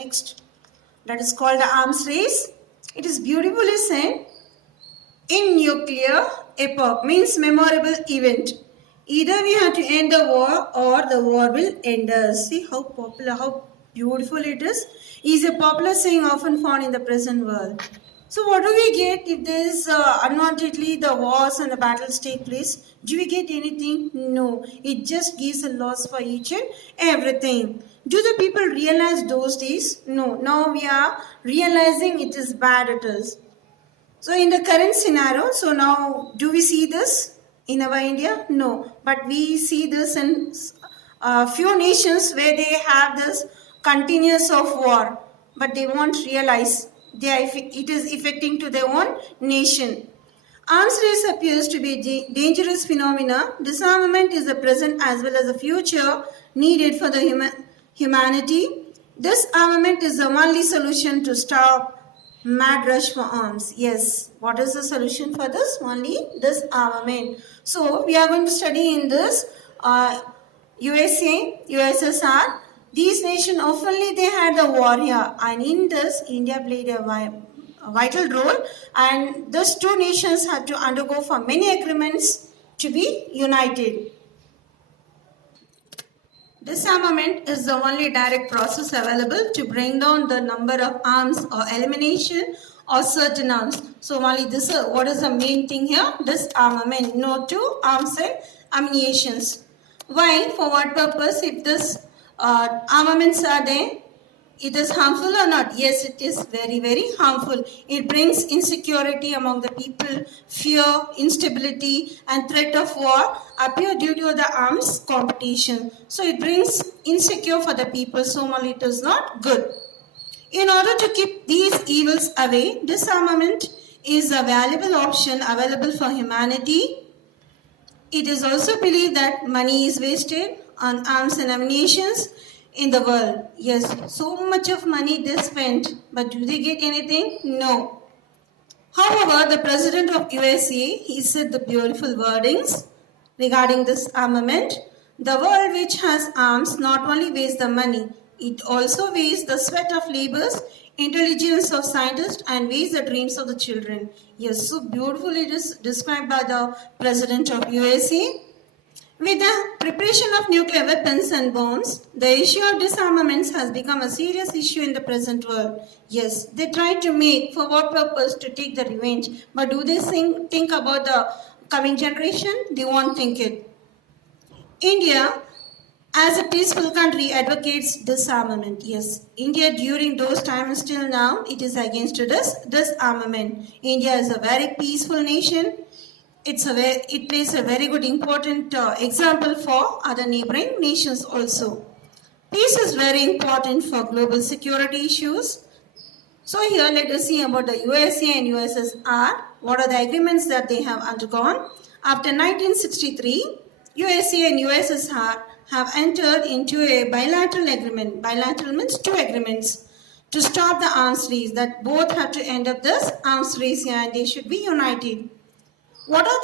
next. That is called the arms race. It is beautifully said. In nuclear epoch means memorable event. Either we have to end the war or the war will end us. See how popular, how beautiful it is. Is a popular saying often found in the present world. So what do we get if there is unwantedly the wars and the battles take place? Do we get anything? No. It just gives a loss for each and everything. Do the people realize those days? No. Now we are realizing it is bad it is. So in the current scenario, so now do we see this in our India? No. But we see this in few nations where they have this continuous of war. But they won't realize it is affecting to their own nation. Arms race appears to be a dangerous phenomena. Disarmament is the present as well as the future needed for the humanity. Disarmament is the only solution to stop mad rush for arms. Yes, what is the solution for this? Only disarmament. So we are going to study in this USA, USSR. These nations oftenly they had the war here, and in this India played a vital role, and these two nations had to undergo for many agreements to be united. Disarmament is the only direct process available to bring down the number of arms or elimination of certain arms. So only this, what is the main thing here? Disarmament, no to arms and ammunitions. Why? For what purpose? If this armaments are there, it is harmful or not? Yes, it is very, very harmful. It brings insecurity among the people, fear, instability, and threat of war appear due to the arms competition. So it brings insecure for the people, so it is not good. In order to keep these evils away, disarmament is a valuable option available for humanity. It is also believed that money is wasted on arms and ammunitions in the world. Yes, so much of money they spent, but do they get anything? No. However, the president of USA, he said the beautiful wordings regarding this armament. The world which has arms not only wastes the money, it also wastes the sweat of laborers, intelligence of scientists, and wastes the dreams of the children. Yes, so beautifully it is described by the president of USA. With the preparation of nuclear weapons and bombs, the issue of disarmaments has become a serious issue in the present world. Yes, they try to make, for what purpose? To take the revenge. But do they think about the coming generation? They won't think it. India, as a peaceful country, advocates disarmament. Yes, India during those times till now, it is against disarmament. India is a very peaceful nation. It plays a very good important example for other neighboring nations also. Peace is very important for global security issues. So here let us see about the USA and USSR. What are the agreements that they have undergone? After 1963, USA and USSR have entered into a bilateral agreement. Bilateral means two agreements to stop the arms race, that both have to end up this arms race here and they should be united. What are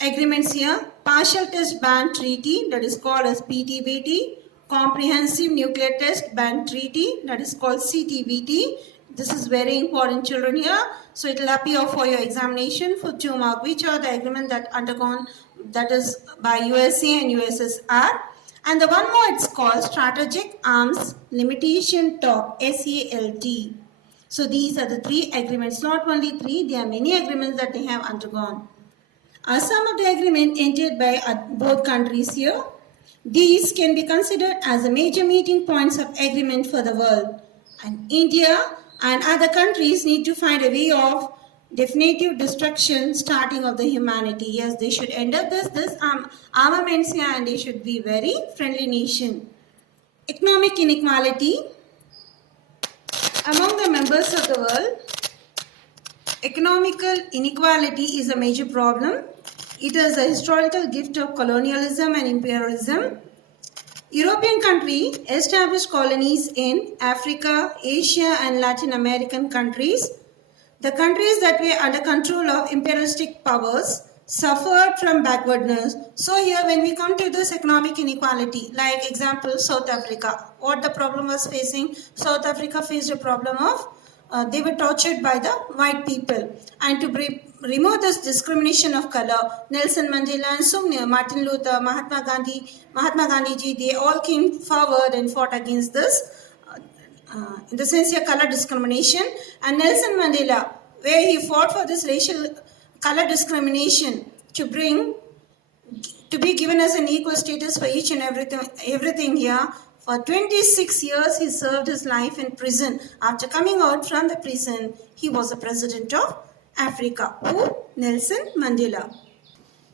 the agreements here? Partial Test Ban Treaty, that is called as PTBT. Comprehensive Nuclear Test Ban Treaty, that is called CTBT. This is very important, children, here. So it will appear for your examination for 2 marks. Which are the agreement that undergone, that is by USA and USSR. And the one more, it's called Strategic Arms Limitation Talk, SALT. So these are the 3 agreements. Not only 3, there are many agreements that they have undergone. Some of the agreement entered by both countries here. These can be considered as the major meeting points of agreement for the world. And India and other countries need to find a way of definitive destruction starting of the humanity. Yes, they should end up this armaments here and they should be very friendly nation. Economic inequality. Among the members of the world, economical inequality is a major problem. It is a historical gift of colonialism and imperialism. European countries established colonies in Africa, Asia, and Latin American countries. The countries that were under control of imperialistic powers suffered from backwardness. So here when we come to this economic inequality, like example South Africa, what the problem was facing, South Africa faced a problem of they were tortured by the white people, and to remove this discrimination of color, Nelson Mandela and so many, Martin Luther, Mahatma Gandhi ji, they all came forward and fought against this, in the sense of color discrimination. And Nelson Mandela, where he fought for this racial color discrimination to be given as an equal status for each and everything here. For 26 years, he served his life in prison. After coming out from the prison, he was the president of Africa. Who? Nelson Mandela.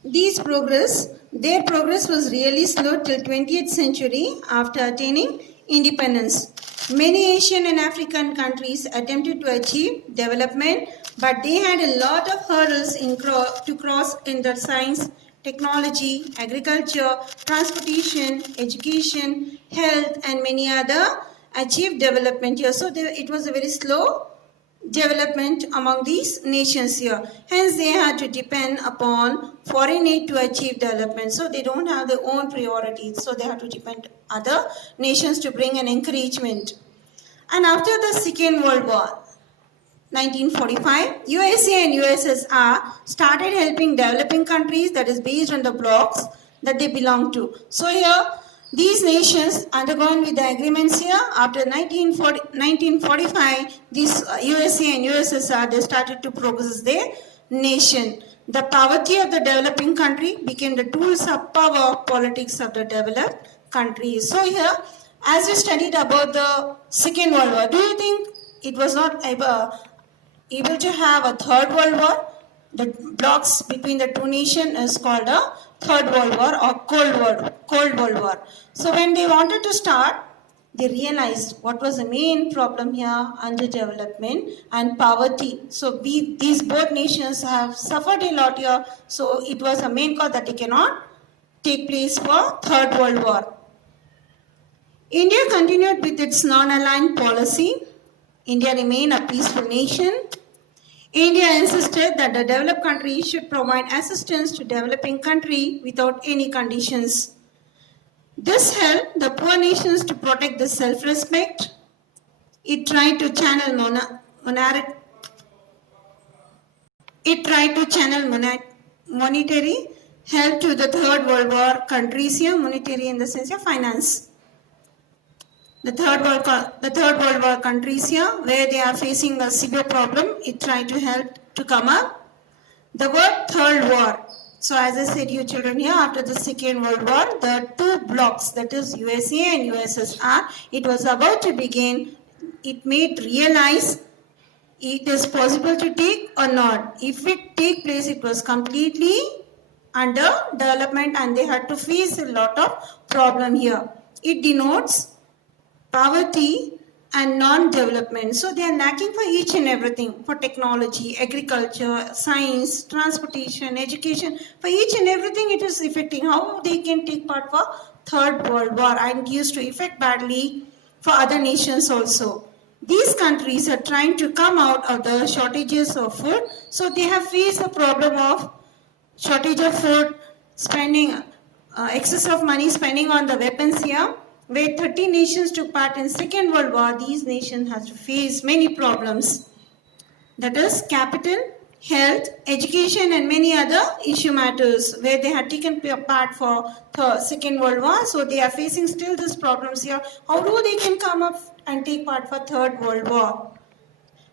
Their progress was really slow till 20th century after attaining independence. Many Asian and African countries attempted to achieve development, but they had a lot of hurdles to cross in the science, technology, agriculture, transportation, education, health, and many other achieved development here. So it was a very slow development among these nations here. Hence, they had to depend upon foreign aid to achieve development. So they don't have their own priorities. So they have to depend on other nations to bring an encouragement. And after the Second World War, 1945, USA and USSR started helping developing countries, that is based on the blocks that they belong to. So here, these nations undergone with the agreements here. After 1945, these USA and USSR, they started to progress their nation. The poverty of the developing country became the tools of power politics of the developed countries. So here, as we studied about the Second World War, do you think it was not able to have a Third World War? The blocks between the two nations is called a Third World War or Cold World War. So when they wanted to start, they realized what was the main problem here: underdevelopment and poverty. So these both nations have suffered a lot here. So it was a main cause that it cannot take place for Third World War. India continued with its non-aligned policy. India remained a peaceful nation. India insisted that the developed countries should provide assistance to developing country without any conditions. This helped the poor nations to protect the self-respect. It tried to channel monetary help to the Third World War countries here, monetary in the sense of finance. The Third World War countries here, where they are facing a severe problem, it tried to help to come up. The word Third War. So as I said, you children here, after the Second World War, the two blocks, that is USA and USSR, it was about to begin. It made realize it is possible to take or not. If it take place, it was completely under development and they had to face a lot of problem here. It denotes poverty and non-development. So they are lacking for each and everything, for technology, agriculture, science, transportation, education. For each and everything it is affecting. How they can take part for Third World War and used to affect badly for other nations also. These countries are trying to come out of the shortages of food. So they have faced the problem of shortage of food, spending, excess of money spending on the weapons here. Where 30 nations took part in Second World War, these nations have to face many problems. That is capital, health, education and many other issue matters where they had taken part for the Second World War. So they are facing still these problems here. How do they can come up and take part for Third World War?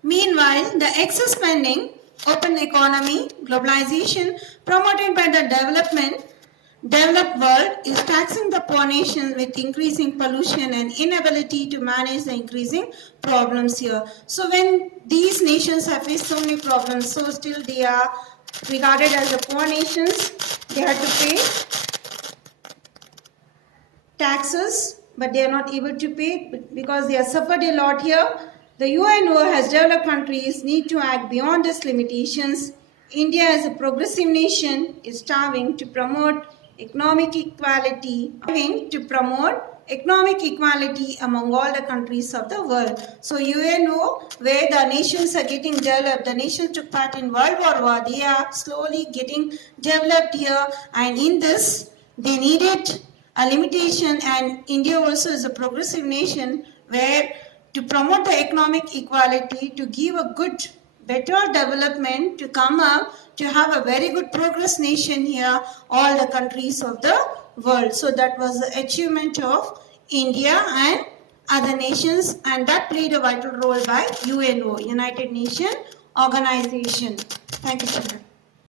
Meanwhile, the excess spending, open economy, globalization promoted by the developed world is taxing the poor nations with increasing pollution and inability to manage the increasing problems here. So when these nations have faced so many problems, so still they are regarded as the poor nations. They have to pay taxes, but they are not able to pay because they have suffered a lot here. The UNO has developed countries need to act beyond its limitations. India as a progressive nation is striving to promote economic equality, to promote economic equality among all the countries of the world. So UNO, where the nations are getting developed, the nations took part in World War I, they are slowly getting developed here, and in this they needed a limitation, and India also is a progressive nation where to promote the economic equality, to give a good, better development, to come up, to have a very good progress nation here, all the countries of the world. So that was the achievement of India and other nations, and that played a vital role by UNO, United Nations Organization. Thank you, children.